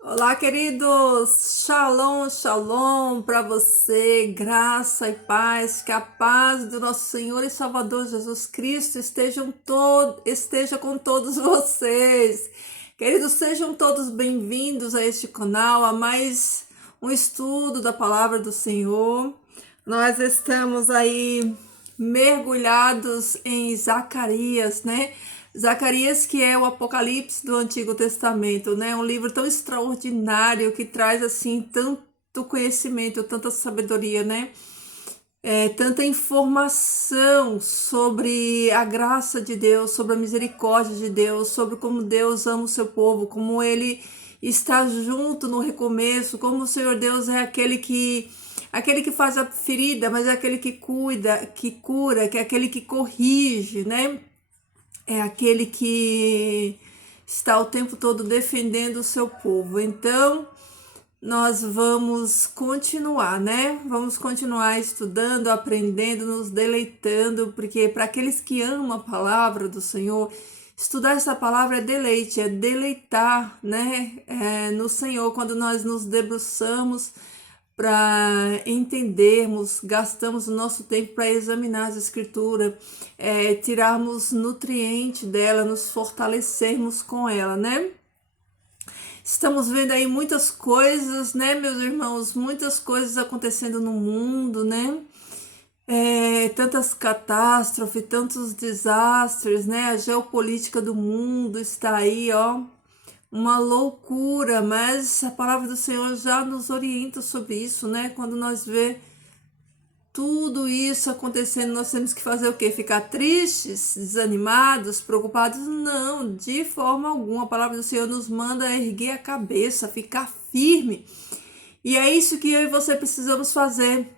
Olá, queridos! Shalom, shalom para você, graça e paz, que a paz do nosso Senhor e Salvador Jesus Cristo esteja com todos vocês. Queridos, sejam todos bem-vindos a este canal, a mais um estudo da palavra do Senhor. Nós estamos aí mergulhados em Zacarias, né? Zacarias, que é o Apocalipse do Antigo Testamento, né? Um livro tão extraordinário que traz assim tanto conhecimento, tanta sabedoria, né? Tanta informação sobre a graça de Deus, sobre a misericórdia de Deus, sobre como Deus ama o seu povo, como Ele está junto no recomeço, como o Senhor Deus é aquele que faz a ferida, mas é aquele que cuida, que cura, que é aquele que corrige, né? É aquele que está o tempo todo defendendo o seu povo. Então, nós vamos continuar, né? Vamos continuar estudando, aprendendo, nos deleitando, porque para aqueles que amam a palavra do Senhor, estudar essa palavra é deleite, é deleitar, né? No Senhor, quando nós nos debruçamos para entendermos, gastamos o nosso tempo para examinar as escrituras, tirarmos nutriente dela, nos fortalecermos com ela, né? Estamos vendo aí muitas coisas, né, meus irmãos, muitas coisas acontecendo no mundo, né? Tantas catástrofes, tantos desastres, né? A geopolítica do mundo está aí, ó, uma loucura, mas a palavra do Senhor já nos orienta sobre isso, né? Quando nós vê tudo isso acontecendo, nós temos que fazer o quê? Ficar tristes, desanimados, preocupados? Não, de forma alguma. A palavra do Senhor nos manda erguer a cabeça, ficar firme. E é isso que eu e você precisamos fazer,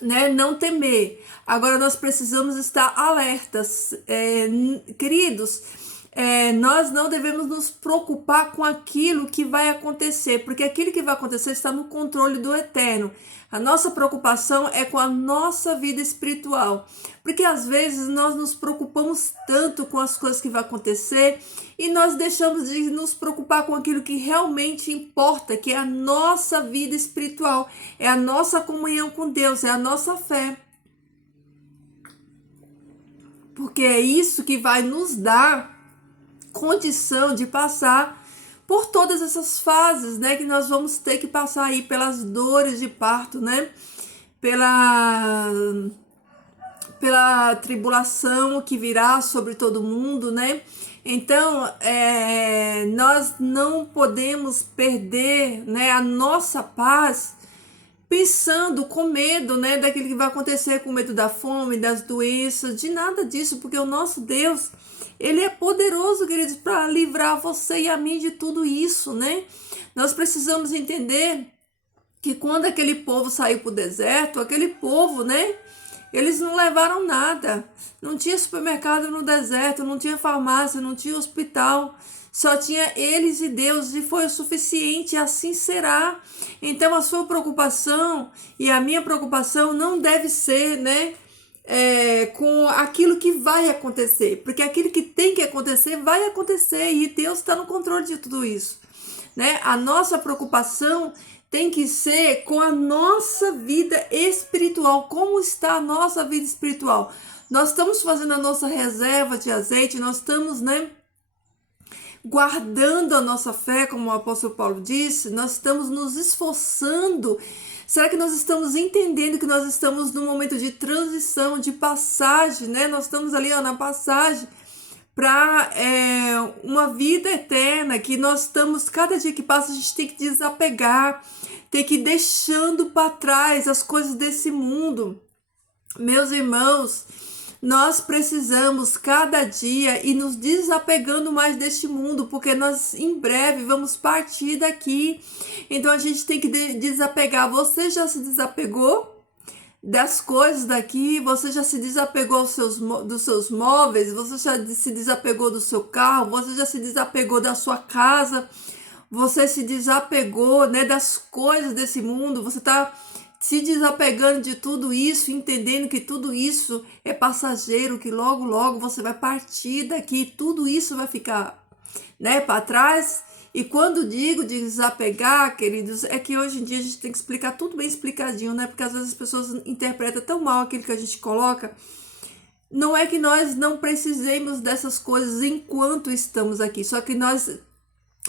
né? Não temer. Agora nós precisamos estar alertas, queridos. Nós não devemos nos preocupar com aquilo que vai acontecer, porque aquilo que vai acontecer está no controle do Eterno. A nossa preocupação é com a nossa vida espiritual, porque às vezes nós nos preocupamos tanto com as coisas que vão acontecer e nós deixamos de nos preocupar com aquilo que realmente importa, que é a nossa vida espiritual, é a nossa comunhão com Deus, é a nossa fé. Porque é isso que vai nos dar condição de passar por todas essas fases, né, que nós vamos ter que passar aí pelas dores de parto, né, pela tribulação que virá sobre todo mundo, né. Então, nós não podemos perder, né, a nossa paz pensando com medo, né, daquilo que vai acontecer, com medo da fome, das doenças, de nada disso, porque o nosso Deus, ele é poderoso, queridos, para livrar você e a mim de tudo isso, né? Nós precisamos entender que quando aquele povo saiu para o deserto, aquele povo, né, eles não levaram nada. Não tinha supermercado no deserto, não tinha farmácia, não tinha hospital. Só tinha eles e Deus, e foi o suficiente, e assim será. Então a sua preocupação e a minha preocupação não deve ser, né, com aquilo que vai acontecer, porque aquilo que tem que acontecer vai acontecer, e Deus está no controle de tudo isso, né? A nossa preocupação tem que ser com a nossa vida espiritual. Como está a nossa vida espiritual? Nós estamos fazendo a nossa reserva de azeite, nós estamos, né, guardando a nossa fé, como o apóstolo Paulo disse, nós estamos nos esforçando. Será que nós estamos entendendo que nós estamos num momento de transição, de passagem, né? Nós estamos ali, ó, na passagem para uma vida eterna, que nós estamos, cada dia que passa, a gente tem que desapegar, tem que ir deixando para trás as coisas desse mundo. Meus irmãos, nós precisamos cada dia ir nos desapegando mais deste mundo, porque nós em breve vamos partir daqui. Então a gente tem que desapegar. Você já se desapegou das coisas daqui? Você já se desapegou dos seus móveis? Você já se desapegou do seu carro? Você já se desapegou da sua casa? Você se desapegou, né, das coisas desse mundo? Você está se desapegando de tudo isso, entendendo que tudo isso é passageiro, que logo, logo você vai partir daqui, tudo isso vai ficar, né, para trás. E quando digo desapegar, queridos, é que hoje em dia a gente tem que explicar tudo bem explicadinho, né? Porque às vezes as pessoas interpretam tão mal aquilo que a gente coloca. Não é que nós não precisemos dessas coisas enquanto estamos aqui, só que nós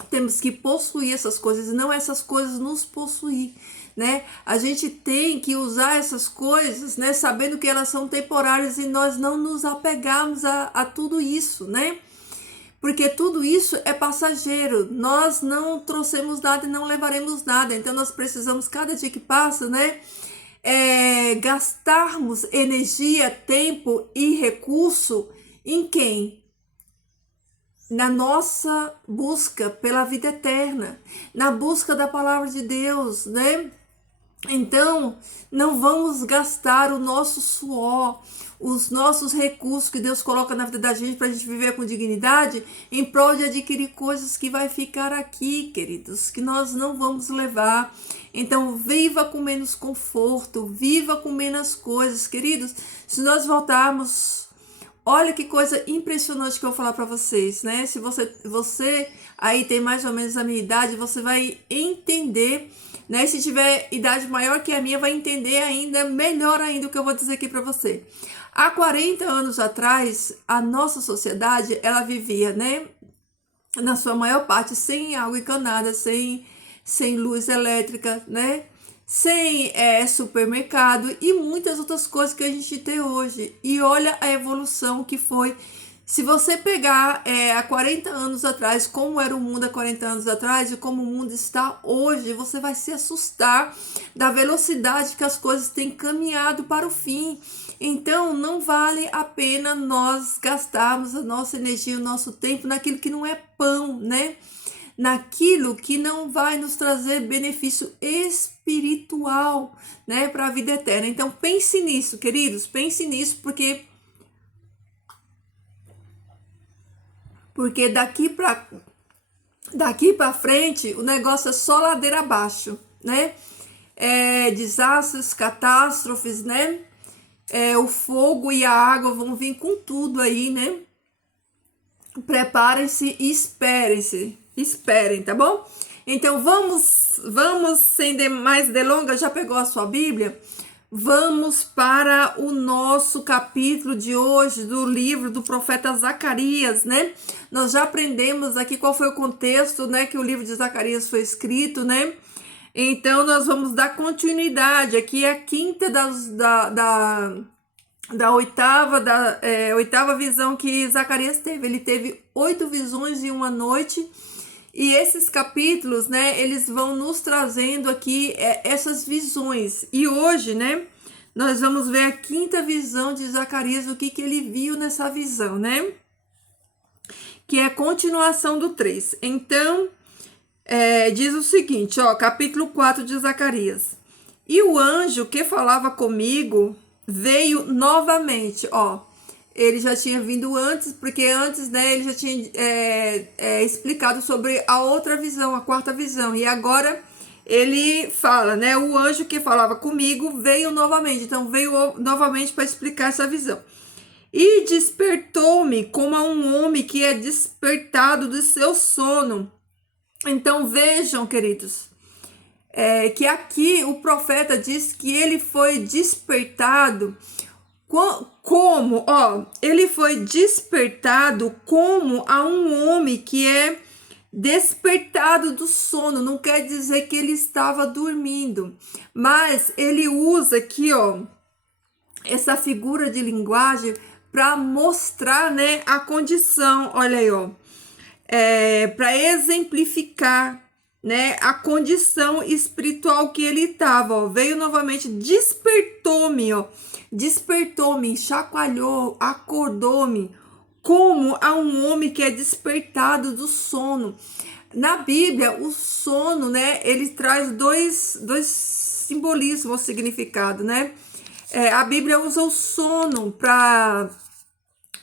temos que possuir essas coisas e não essas coisas nos possuir, né? A gente tem que usar essas coisas, né? Sabendo que elas são temporárias e nós não nos apegarmos a tudo isso, né? Porque tudo isso é passageiro, nós não trouxemos nada e não levaremos nada, então nós precisamos, cada dia que passa, né? Gastarmos energia, tempo e recurso em quem? Na nossa busca pela vida eterna, na busca da palavra de Deus, né? Então, não vamos gastar o nosso suor, os nossos recursos que Deus coloca na vida da gente para a gente viver com dignidade, em prol de adquirir coisas que vai ficar aqui, queridos, que nós não vamos levar. Então, viva com menos conforto, viva com menos coisas, queridos. Se nós voltarmos, olha que coisa impressionante que eu vou falar para vocês, né? Se você aí tem mais ou menos a minha idade, você vai entender, né? Se tiver idade maior que a minha, vai entender ainda melhor ainda o que eu vou dizer aqui para você. Há 40 anos atrás, a nossa sociedade, ela vivia, né? Na sua maior parte, sem água encanada, sem luz elétrica, né? Sem supermercado e muitas outras coisas que a gente tem hoje. E olha a evolução que foi. Se você pegar há 40 anos atrás, como era o mundo há 40 anos atrás e como o mundo está hoje, você vai se assustar da velocidade que as coisas têm caminhado para o fim. Então, não vale a pena nós gastarmos a nossa energia, o nosso tempo naquilo que não é pão, né? Naquilo que não vai nos trazer benefício espiritual, né, para a vida eterna. Então pense nisso, queridos, pense nisso, porque daqui para frente o negócio é só ladeira abaixo, né? Desastres, catástrofes, né? O fogo e a água vão vir com tudo aí, né? Preparem-se e esperem, tá bom? Então vamos sem mais delongas, já pegou a sua Bíblia? Vamos para o nosso capítulo de hoje do livro do profeta Zacarias, né? Nós já aprendemos aqui qual foi o contexto, né, que o livro de Zacarias foi escrito, né? Então nós vamos dar continuidade, aqui é a quinta da oitava visão que Zacarias teve. Ele teve 8 visões em uma noite, e esses capítulos, né, eles vão nos trazendo aqui essas visões. E hoje, né, nós vamos ver a quinta visão de Zacarias, o que ele viu nessa visão, né? Que é a continuação do 3. Então, diz o seguinte, ó, capítulo 4 de Zacarias. E o anjo que falava comigo veio novamente, ó. Ele já tinha vindo antes, porque antes, né, ele já tinha explicado sobre a outra visão, a quarta visão. E agora ele fala, né, o anjo que falava comigo veio novamente. Então veio novamente para explicar essa visão. E despertou-me como a um homem que é despertado do seu sono. Então vejam, queridos, que aqui o profeta diz que ele foi despertado como, ó, ele foi despertado como a um homem que é despertado do sono. Não quer dizer que ele estava dormindo, mas ele usa aqui, ó, essa figura de linguagem para mostrar, né, a condição. Olha aí, ó, para exemplificar, né, a condição espiritual que ele estava, ó. Veio novamente, despertou-me, ó. Despertou-me, chacoalhou, acordou-me, como a um homem que é despertado do sono. Na Bíblia, o sono, né, ele traz dois simbolismos, significado, né? A Bíblia usa o sono para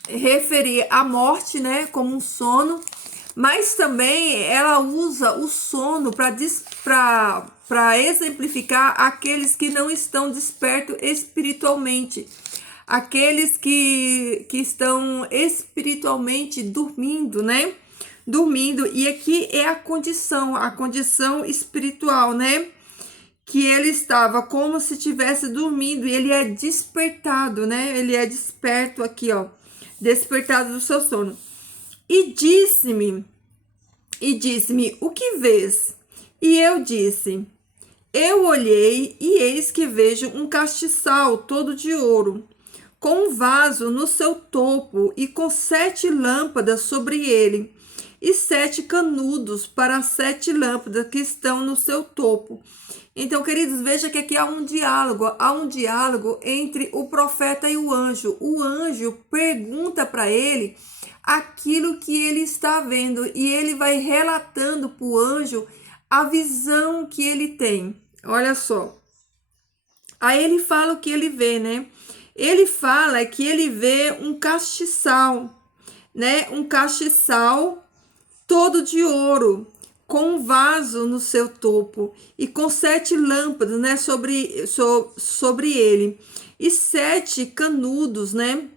referir à morte, né, como um sono, mas também ela usa o sono para exemplificar aqueles que não estão despertos espiritualmente, aqueles que estão espiritualmente dormindo, né? dormindo. E aqui é a condição espiritual, né? Que ele estava como se tivesse dormindo e ele é despertado, né? Ele é desperto aqui, ó, despertado do seu sono. E disse-me, o que vês? E eu disse, eu olhei e eis que vejo um castiçal todo de ouro, com um vaso no seu topo e com 7 lâmpadas sobre ele, e 7 canudos para as 7 lâmpadas que estão no seu topo. Então, queridos, veja que aqui há um diálogo entre o profeta e o anjo. O anjo pergunta para ele aquilo que ele está vendo e ele vai relatando para o anjo a visão que ele tem. Olha só. Aí ele fala o que ele vê, né? Ele fala que ele vê um castiçal, né? Um castiçal todo de ouro, com um vaso no seu topo e com 7 lâmpadas, né, sobre ele, e 7 canudos, né,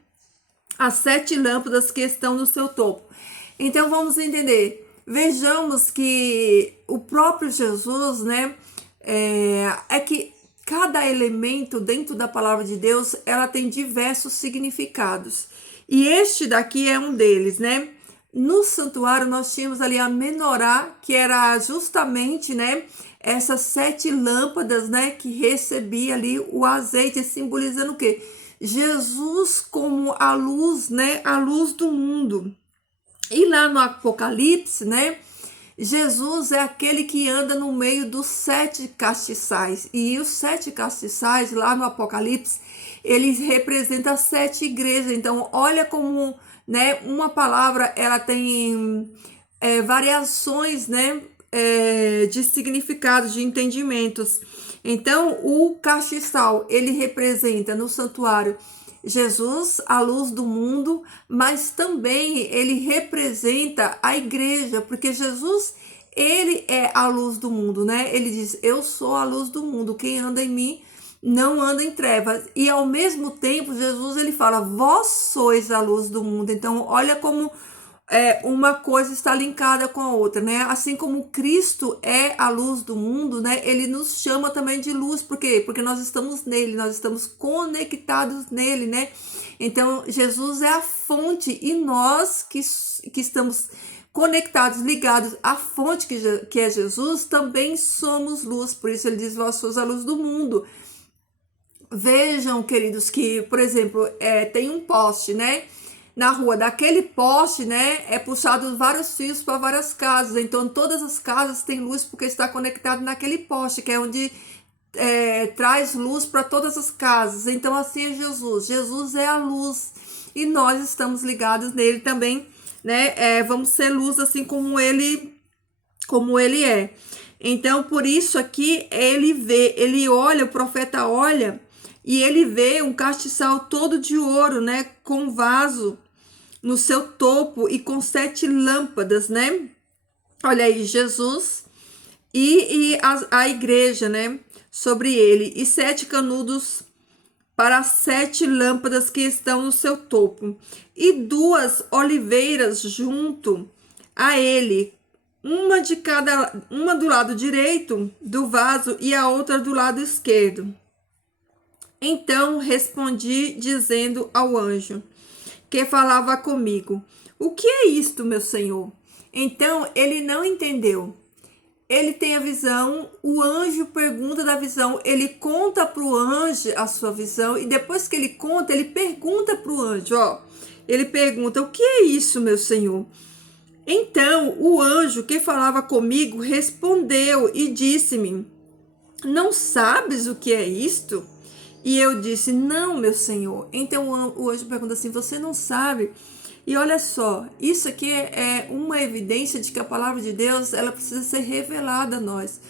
as 7 lâmpadas que estão no seu topo. Então vamos entender, vejamos que o próprio Jesus, né, é que cada elemento dentro da palavra de Deus, ela tem diversos significados, e este daqui é um deles, né? No santuário nós tínhamos ali a menorá, que era justamente, né, essas 7 lâmpadas, né, que recebia ali o azeite, simbolizando o quê? Jesus como a luz, né, a luz do mundo. E lá no Apocalipse, né, Jesus é aquele que anda no meio dos 7 castiçais. E os 7 castiçais, lá no Apocalipse, eles representam as 7 igrejas. Então, olha como, né, uma palavra, ela tem variações, né, de significados, de entendimentos. Então, o castiçal, ele representa no santuário Jesus, a luz do mundo, mas também ele representa a igreja, porque Jesus, ele é a luz do mundo, né? Ele diz, eu sou a luz do mundo, quem anda em mim não anda em trevas. E ao mesmo tempo, Jesus, ele fala, vós sois a luz do mundo. Então, olha como uma coisa está linkada com a outra, né? Assim como Cristo é a luz do mundo, né? Ele nos chama também de luz, por quê? Porque nós estamos nele, nós estamos conectados nele, né? Então, Jesus é a fonte e nós que estamos conectados, ligados à fonte que é Jesus, também somos luz. Por isso ele diz, vós sois a luz do mundo. Vejam, queridos, que, por exemplo, tem um poste, né? Na rua, daquele poste, né, é puxado vários fios para várias casas. Então, todas as casas têm luz porque está conectado naquele poste, que é onde traz luz para todas as casas. Então, assim é Jesus. Jesus é a luz e nós estamos ligados nele também, né? Vamos ser luz assim como ele é. Então, por isso aqui ele olha, o profeta olha e ele vê um castiçal todo de ouro, né, com vaso no seu topo e com 7 lâmpadas, né? Olha aí, Jesus e a igreja, né, sobre ele, e 7 canudos para as 7 lâmpadas que estão no seu topo, e 2 oliveiras junto a ele, uma do lado direito do vaso e a outra do lado esquerdo. Então respondi, dizendo ao anjo que falava comigo, o que é isto, meu senhor? Então ele não entendeu. Ele tem a visão, o anjo pergunta da visão, ele conta para o anjo a sua visão, e depois que ele conta, ele pergunta para o anjo, ó, ele pergunta, o que é isso, meu senhor? Então o anjo que falava comigo respondeu e disse-me, não sabes o que é isto? E eu disse, não, meu senhor. Então o anjo pergunta assim, você não sabe? E olha só, isso aqui é uma evidência de que a palavra de Deus, ela precisa ser revelada a nós.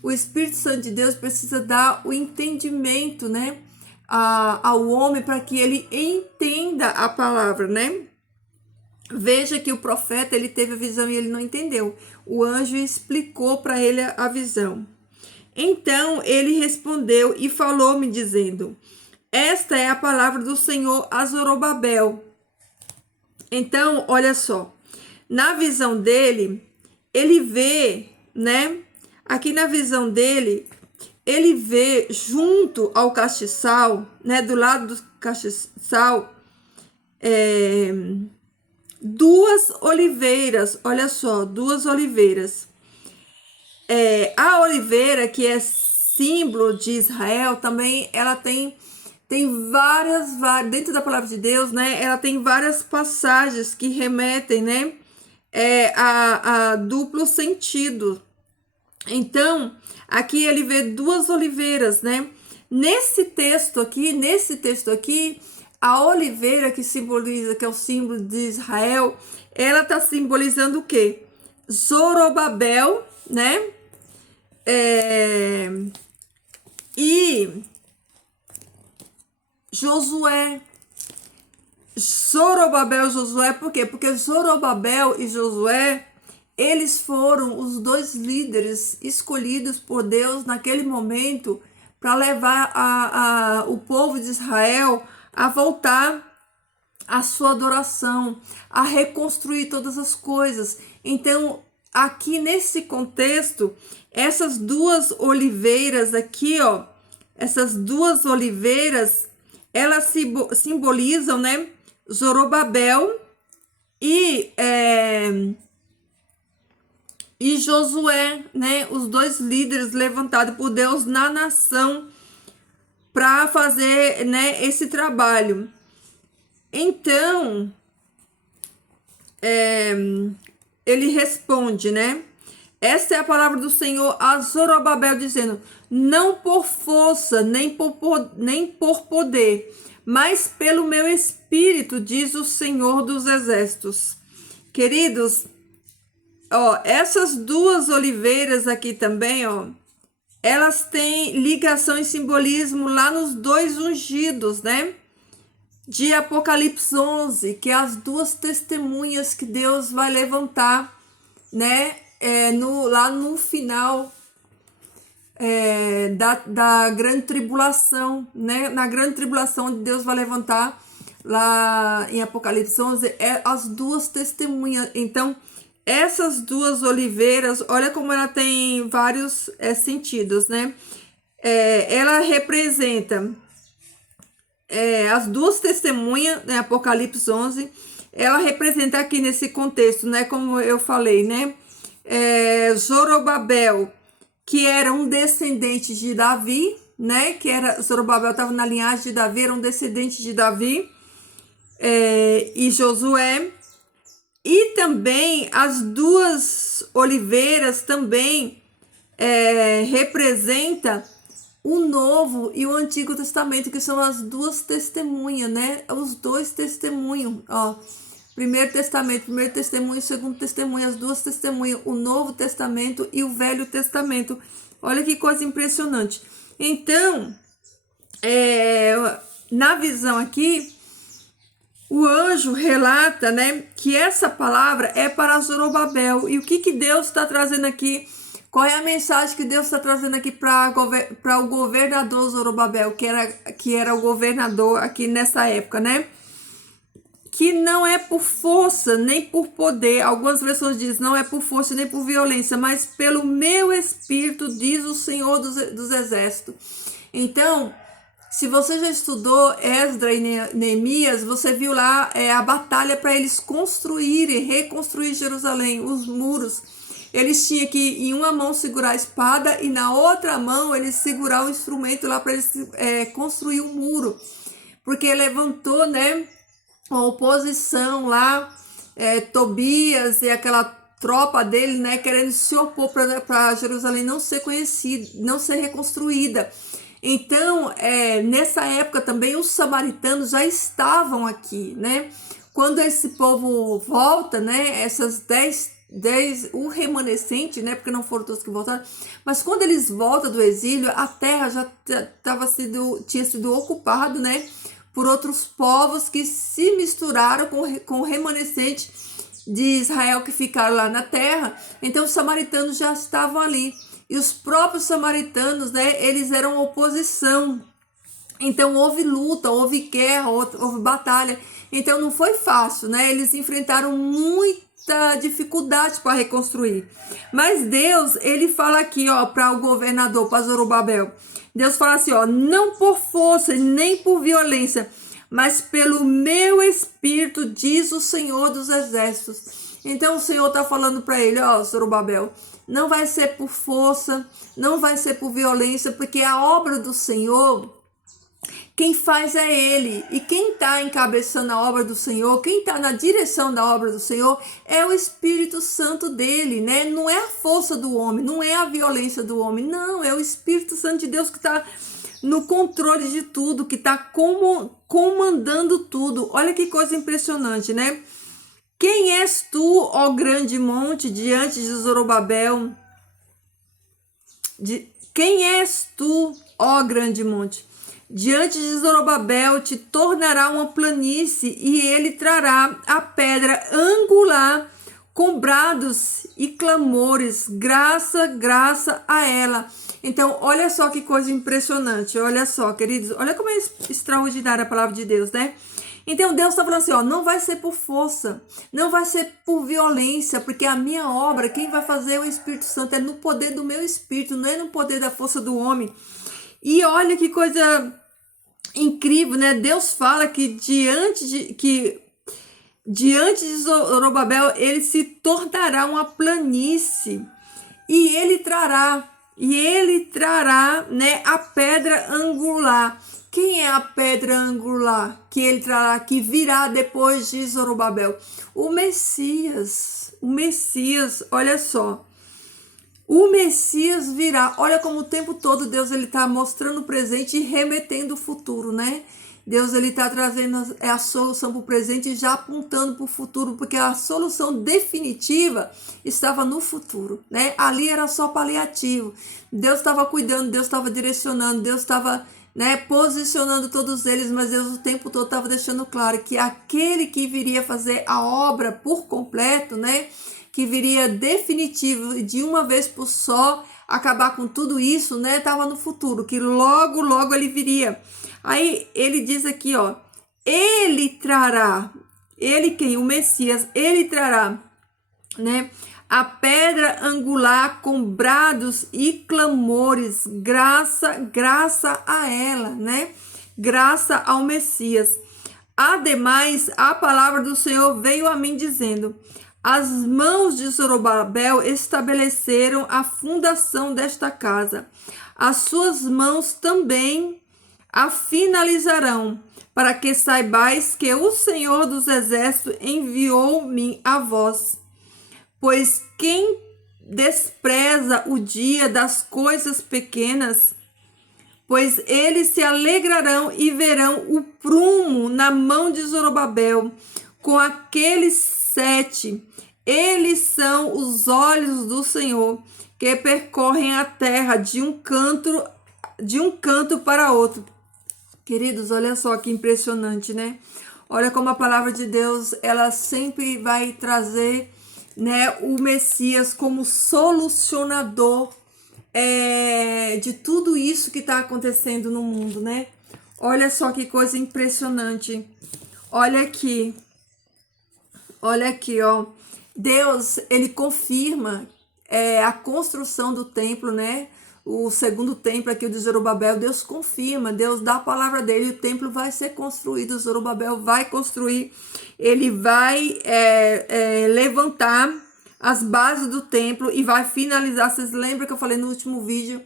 O Espírito Santo de Deus precisa dar o entendimento, né, ao homem para que ele entenda a palavra, né? Veja que o profeta, ele teve a visão e ele não entendeu. O anjo explicou para ele a visão. Então ele respondeu e falou-me dizendo, esta é a palavra do Senhor a Zorobabel. Então, olha só, na visão dele, ele vê, né? Aqui na visão dele, ele vê junto ao castiçal, né? Do lado do castiçal, duas oliveiras. Olha só, duas oliveiras. A oliveira, que é símbolo de Israel, também ela tem várias, dentro da palavra de Deus, né? Ela tem várias passagens que remetem, né? A duplo sentido. Então, aqui ele vê duas oliveiras, né? Nesse texto aqui, a oliveira que simboliza, que é o símbolo de Israel, ela está simbolizando o quê? Zorobabel, né? E Josué. Zorobabel e Josué, por quê? Porque Zorobabel e Josué, eles foram os dois líderes escolhidos por Deus naquele momento para levar o povo de Israel a voltar à sua adoração, a reconstruir todas as coisas. Então, aqui nesse contexto, essas duas oliveiras aqui, ó, essas duas oliveiras, elas simbolizam, né, Zorobabel e Josué, né, os dois líderes levantados por Deus na nação para fazer, né, esse trabalho. Então, ele responde, né? Essa é a palavra do Senhor a Zorobabel, dizendo: não por força, nem por poder, mas pelo meu espírito, diz o Senhor dos Exércitos. Queridos, ó, essas duas oliveiras aqui também, ó, elas têm ligação e simbolismo lá nos dois ungidos, né? De Apocalipse 11, que é as duas testemunhas que Deus vai levantar, né? Lá no final da grande tribulação, né? Na grande tribulação, onde Deus vai levantar lá em Apocalipse 11, as duas testemunhas. Então, essas duas oliveiras, olha como ela tem vários sentidos, né? Ela representa as duas testemunhas, né? Apocalipse 11, ela representa aqui nesse contexto, né? Como eu falei, né? Zorobabel, que era um descendente de Davi, né? Zorobabel estava na linhagem de Davi, era um descendente de Davi, e Josué. E também as duas oliveiras também representa o Novo e o Antigo Testamento, que são as duas testemunhas, né? Os dois testemunhos, ó. Primeiro testemunho, segundo testemunho, as duas testemunhas, o Novo Testamento e o Velho Testamento. Olha que coisa impressionante. Então, na visão aqui, o anjo relata, né, que essa palavra é para Zorobabel. E o que Deus está trazendo aqui? Qual é a mensagem que Deus está trazendo aqui para o governador Zorobabel, que era o governador aqui nessa época, né? Que não é por força nem por poder. Algumas versões dizem, não é por força nem por violência, mas pelo meu espírito, diz o Senhor dos Exércitos. Então, se você já estudou Esdras e Neemias, você viu lá a batalha para eles reconstruir Jerusalém, os muros. Eles tinham que em uma mão segurar a espada e na outra mão eles segurar o instrumento lá para eles construir um muro. Porque levantou, né, uma oposição lá, Tobias e aquela tropa dele, né, querendo se opor para Jerusalém não ser conhecida, não ser reconstruída. Então, nessa época também os samaritanos já estavam aqui, né? Quando esse povo volta, né, essas 10, o remanescente, né, porque não foram todos que voltaram, mas quando eles voltam do exílio, a terra já tinha sido ocupada, né, por outros povos que se misturaram com o remanescente de Israel que ficaram lá na terra. Então os samaritanos já estavam ali. E os próprios samaritanos, né, eles eram oposição. Então houve luta, houve guerra, houve batalha. Então não foi fácil, né? Eles enfrentaram dificuldade para reconstruir. Mas Deus, ele fala aqui, ó, para o governador, para Zorobabel. Deus fala assim, ó, não por força nem por violência, mas pelo meu espírito, diz o Senhor dos Exércitos. Então o Senhor está falando para ele, ó, Zorobabel, não vai ser por força, não vai ser por violência, porque a obra do Senhor, quem faz é Ele. E quem está encabeçando a obra do Senhor, quem está na direção da obra do Senhor, é o Espírito Santo dele, né? Não é a força do homem, não é a violência do homem, não, é o Espírito Santo de Deus que está no controle de tudo, que está comandando tudo. Olha que coisa impressionante, né? Quem és tu, ó grande monte, diante de Zorobabel? Quem és tu, ó grande monte? Diante de Zorobabel te tornará uma planície, e ele trará a pedra angular com brados e clamores, graça, graça a ela. Então, olha só que coisa impressionante, olha só, queridos, olha como é extraordinária a palavra de Deus, né? Então, Deus está falando assim, ó, não vai ser por força, não vai ser por violência, porque a minha obra, quem vai fazer é o Espírito Santo, é no poder do meu Espírito, não é no poder da força do homem. E olha que coisa incrível, né? Deus fala que diante de Zorobabel ele se tornará uma planície, e ele trará, né, a pedra angular. Quem é a pedra angular que ele trará, que virá depois de Zorobabel? O Messias, olha só. O Messias virá. Olha como o tempo todo Deus ele está mostrando o presente e remetendo o futuro, né? Deus ele está trazendo a solução para o presente e já apontando para o futuro, porque a solução definitiva estava no futuro, né? Ali era só paliativo. Deus estava cuidando, Deus estava direcionando, Deus estava, né, posicionando todos eles, mas Deus o tempo todo estava deixando claro que aquele que viria fazer a obra por completo, né, que viria definitivo de uma vez por só acabar com tudo isso, né, estava no futuro, que logo ele viria. Aí ele diz aqui, ó, ele trará, ele quem? O Messias, ele trará, né, a pedra angular com brados e clamores, graça a ela, né? Graça ao Messias. Ademais, a palavra do Senhor veio a mim dizendo: as mãos de Zorobabel estabeleceram a fundação desta casa. As suas mãos também a finalizarão, para que saibais que o Senhor dos Exércitos enviou-me a vós. Pois quem despreza o dia das coisas pequenas, pois eles se alegrarão e verão o prumo na mão de Zorobabel, com aqueles 7. Eles são os olhos do Senhor, que percorrem a terra de um canto para outro. Queridos, olha só que impressionante, né? Olha como a palavra de Deus, ela sempre vai trazer, né, o Messias como solucionador de tudo isso que está acontecendo no mundo, né? Olha só que coisa impressionante. Olha aqui, ó. Deus, ele confirma a construção do templo, né? O segundo templo aqui, o de Zorobabel, Deus confirma, Deus dá a palavra dele, o templo vai ser construído, Zorobabel vai construir, ele vai levantar as bases do templo e vai finalizar. Vocês lembram que eu falei no último vídeo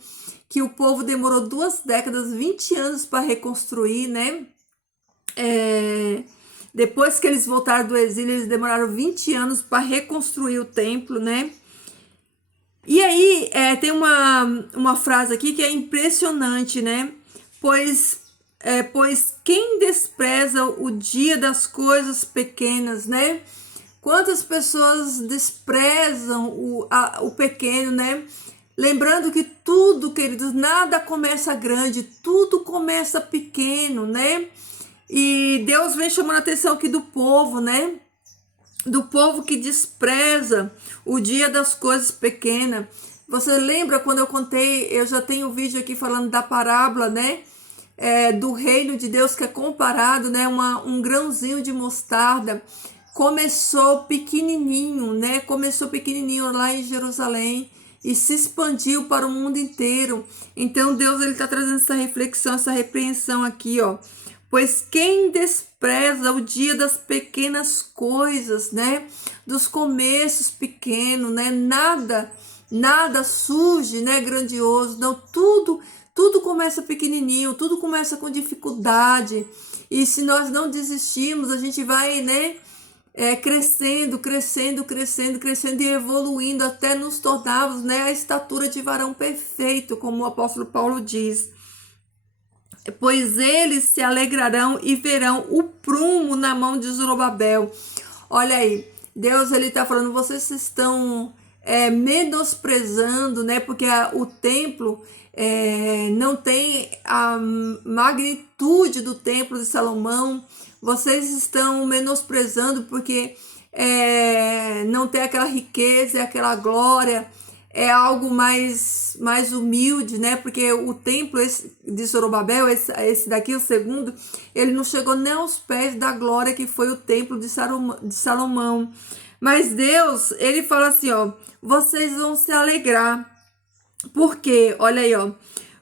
que o povo demorou 2 décadas, 20 anos para reconstruir, né? Depois que eles voltaram do exílio, eles demoraram 20 anos para reconstruir o templo, né? E aí, tem uma frase aqui que é impressionante, né? Pois quem despreza o dia das coisas pequenas, né? Quantas pessoas desprezam o pequeno, né? Lembrando que tudo, queridos, nada começa grande, tudo começa pequeno, né? E Deus vem chamando a atenção aqui do povo, né? Do povo que despreza o dia das coisas pequenas. Você lembra quando eu contei, eu já tenho um vídeo aqui falando da parábola, né? Do reino de Deus, que é comparado, né? Um grãozinho de mostarda. começou pequenininho, né? Começou pequenininho lá em Jerusalém e se expandiu para o mundo inteiro. Então Deus ele está trazendo essa reflexão, essa repreensão aqui, ó. Pois quem despreza o dia das pequenas coisas, né? Dos começos pequenos, né? Nada surge, né? Grandioso. Não, tudo começa pequenininho, tudo começa com dificuldade. E se nós não desistirmos, a gente vai, né? Crescendo e evoluindo até nos tornarmos, né, a estatura de varão perfeito, como o apóstolo Paulo diz. Pois eles se alegrarão e verão o prumo na mão de Zorobabel. Olha aí, Deus ele está falando, vocês estão menosprezando, né, porque o templo não tem a magnitude do templo de Salomão. Vocês estão menosprezando porque não tem aquela riqueza, aquela glória, é algo mais humilde, né? Porque o templo de Zorobabel, esse daqui, o segundo, ele não chegou nem aos pés da glória que foi o templo de Salomão. Mas Deus, ele fala assim, ó, vocês vão se alegrar. Por quê? Olha aí, ó.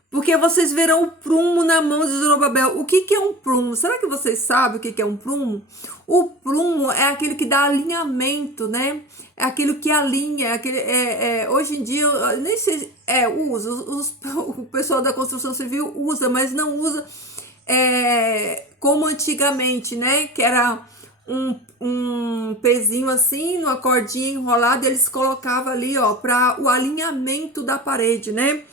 Porque vocês verão o prumo na mão de Zorobabel. O que é um prumo? Será que vocês sabem o que é um prumo? O prumo é aquele que dá alinhamento, né? É aquilo que alinha. Hoje em dia, eu nem sei, usa. O pessoal da construção civil usa, mas não usa como antigamente, né? Que era um pezinho assim, numa cordinha enrolada, eles colocavam ali, ó, para o alinhamento da parede, né?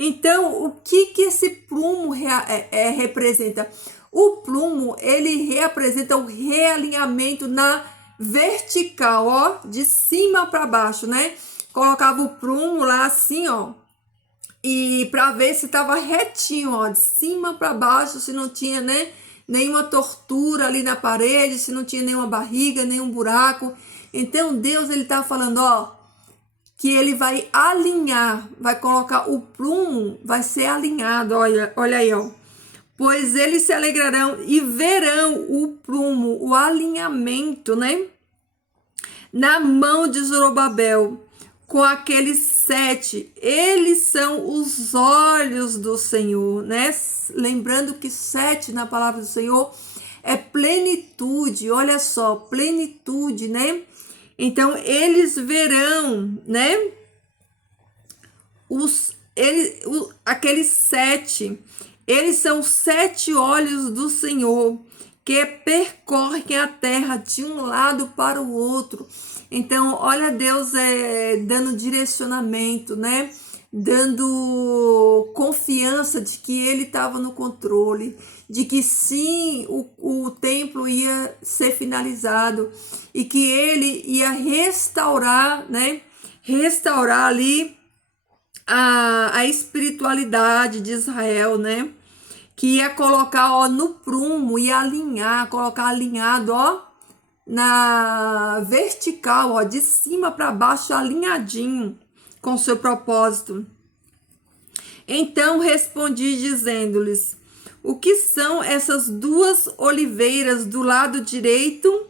Então, o que esse prumo representa? O prumo, ele representa o realinhamento na vertical, ó, de cima para baixo, né? Colocava o prumo lá assim, ó, e para ver se estava retinho, ó, de cima para baixo, se não tinha, né, nenhuma tortura ali na parede, se não tinha nenhuma barriga, nenhum buraco. Então, Deus, ele tá falando, ó, que ele vai alinhar, vai colocar o prumo, vai ser alinhado, olha aí, ó. Pois eles se alegrarão e verão o prumo, o alinhamento, né? Na mão de Zorobabel, com aqueles 7, eles são os olhos do Senhor, né? Lembrando que 7 na palavra do Senhor é plenitude, olha só, plenitude, né? Então, eles verão, né? Aqueles 7, eles são 7 olhos do Senhor que percorrem a terra de um lado para o outro. Então, olha Deus dando direcionamento, né? Dando confiança de que ele estava no controle, de que sim, o templo ia ser finalizado e que ele ia restaurar, né? Restaurar ali a espiritualidade de Israel, né? Que ia colocar, ó, no prumo, ia alinhar, colocar alinhado, ó, na vertical, ó, de cima para baixo, alinhadinho com seu propósito. Então respondi dizendo-lhes, o que são essas 2 oliveiras do lado direito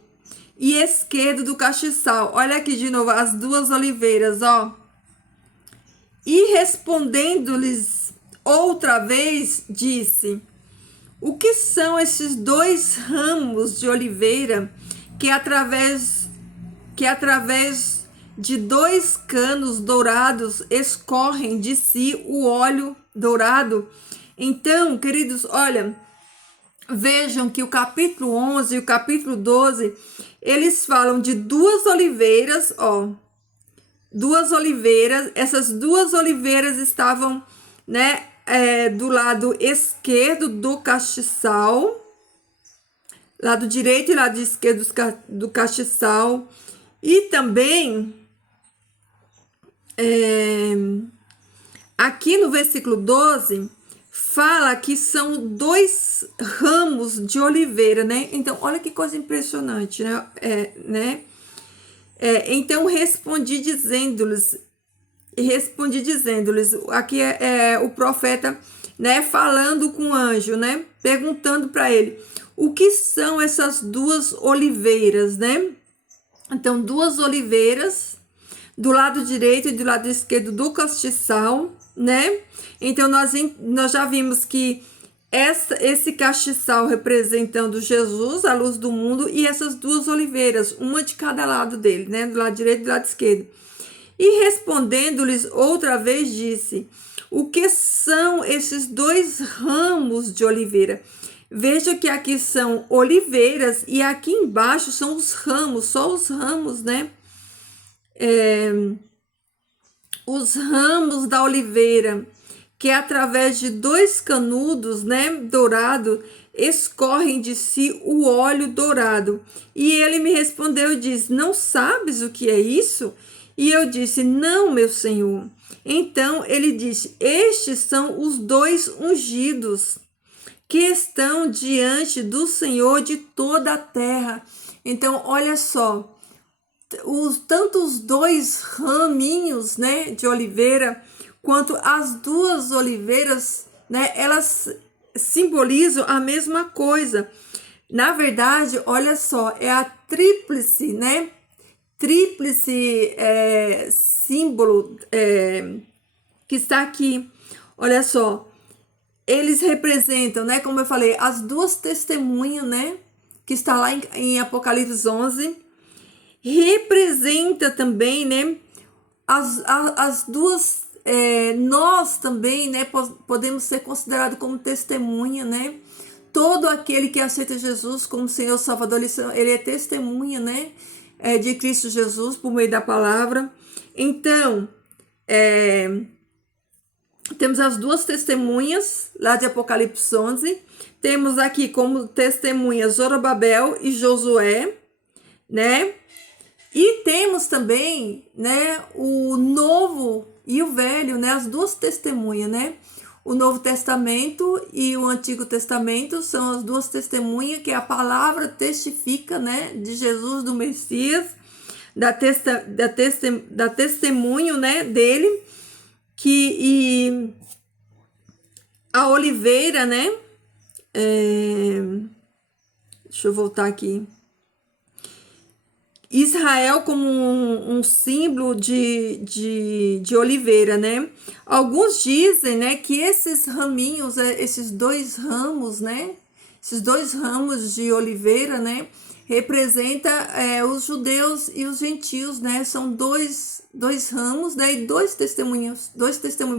e esquerdo do castiçal? Olha aqui de novo, as 2 oliveiras, ó. E respondendo-lhes outra vez, disse, o que são esses 2 ramos de oliveira que através de 2 canos dourados escorrem de si o óleo dourado? Então, queridos, olha, vejam que o capítulo 11 e o capítulo 12, eles falam de 2 oliveiras, ó, 2 oliveiras, essas 2 oliveiras estavam, né, do lado esquerdo do castiçal, lado direito e lado esquerdo do castiçal, e também aqui no versículo 12 fala que são 2 ramos de oliveira, né? Então, olha que coisa impressionante, né? Então respondi dizendo-lhes, aqui o profeta, né, falando com o anjo, né, perguntando para ele, o que são essas 2 oliveiras, né? Então, duas oliveiras do lado direito e do lado esquerdo do castiçal, né? Então, nós já vimos que esse castiçal representando Jesus, a luz do mundo, e essas duas oliveiras, uma de cada lado dele, né? Do lado direito e do lado esquerdo. E respondendo-lhes outra vez, disse: o que são esses dois ramos de oliveira? Veja que aqui são oliveiras e aqui embaixo são os ramos, só os ramos, né? Os ramos da oliveira, que através de dois canudos, né, dourado, escorrem de si o óleo dourado. E ele me respondeu e disse: não sabes o que é isso? E eu disse: não, meu senhor. Então ele disse: estes são os dois ungidos que estão diante do Senhor de toda a terra. Então, olha só, tanto os dois raminhos, né, de oliveira, quanto as duas oliveiras, né, elas simbolizam a mesma coisa. Na verdade, olha só, é a tríplice, né, tríplice símbolo que está aqui. Olha só, eles representam, né, como eu falei, as duas testemunhas, né, que está lá em Apocalipse 11, representa também, né, as duas, nós também, né, podemos ser considerados como testemunha, né, todo aquele que aceita Jesus como Senhor Salvador, ele é testemunha, né, de Cristo Jesus por meio da palavra. Então, temos as duas testemunhas lá de Apocalipse 11. Temos aqui como testemunhas Zorobabel e Josué, né? E temos também, né, o Novo e o Velho, né? As duas testemunhas, né? O Novo Testamento e o Antigo Testamento são as duas testemunhas que a palavra testifica, né? De Jesus, do Messias, da testemunho, né? Dele. E a oliveira, né? Deixa eu voltar aqui. Israel como um símbolo de oliveira, né? Alguns dizem, né, que esses raminhos, esses dois ramos, né? Esses dois ramos de oliveira, né? Representa os judeus e os gentios, né? São dois ramos, né? E dois testemunhos,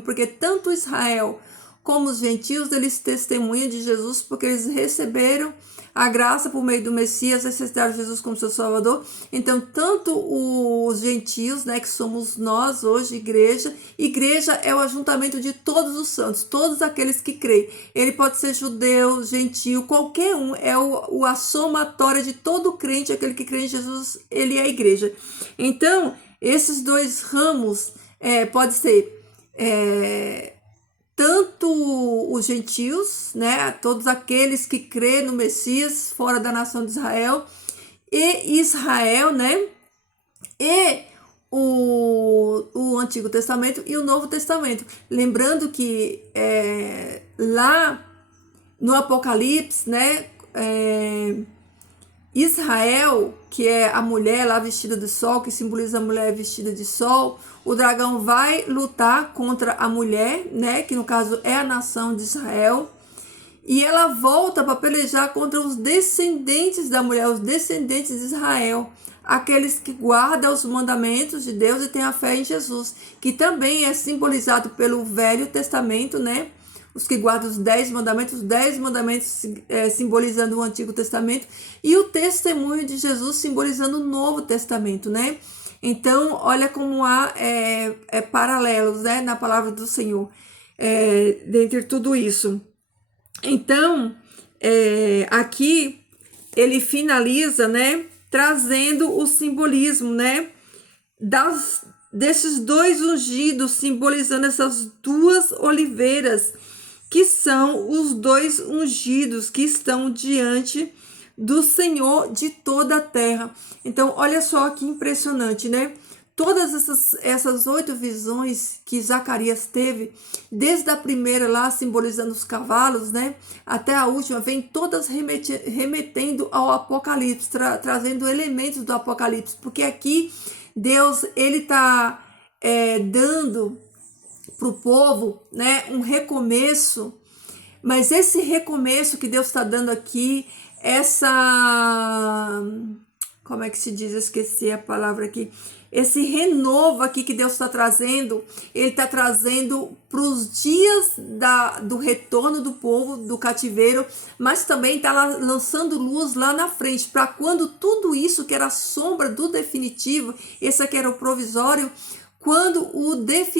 porque tanto Israel como os gentios, eles testemunham de Jesus, porque eles receberam a graça por meio do Messias, aceitaram Jesus como seu Salvador. Então, tanto os gentios, né, que somos nós hoje, igreja é o ajuntamento de todos os santos, todos aqueles que creem. Ele pode ser judeu, gentio, qualquer um, é a somatória de todo crente, aquele que crê em Jesus, ele é a igreja. Então, esses dois ramos pode ser tanto os gentios, né, todos aqueles que crêem no Messias fora da nação de Israel, e Israel, né, e o Antigo Testamento e o Novo Testamento. Lembrando que lá no Apocalipse, né, Israel, que é a mulher lá vestida de sol, que simboliza a mulher vestida de sol, o dragão vai lutar contra a mulher, né, que no caso é a nação de Israel, e ela volta para pelejar contra os descendentes da mulher, os descendentes de Israel, aqueles que guardam os mandamentos de Deus e têm a fé em Jesus, que também é simbolizado pelo Velho Testamento, né? Os que guardam os 10 mandamentos simbolizando o Antigo Testamento, e o testemunho de Jesus simbolizando o Novo Testamento, né? Então, olha como há paralelos, né, na palavra do Senhor, dentre tudo isso. Então, aqui ele finaliza, né, trazendo o simbolismo, né, desses dois ungidos, simbolizando essas duas oliveiras, que são os dois ungidos que estão diante do Senhor de toda a terra. Então, olha só que impressionante, né? todas essas 8 visões que Zacarias teve, desde a primeira lá, simbolizando os cavalos, né, até a última, vem todas remetendo ao Apocalipse, trazendo elementos do Apocalipse, porque aqui Deus, ele está dando para o povo, né, um recomeço, mas esse recomeço que Deus está dando aqui, como é que se diz? Eu esqueci a palavra aqui. Esse renovo aqui que Deus está trazendo, ele está trazendo para os dias do retorno do povo, do cativeiro, mas também está lançando luz lá na frente, para quando tudo isso que era a sombra do definitivo, esse aqui era o provisório, quando o definitivo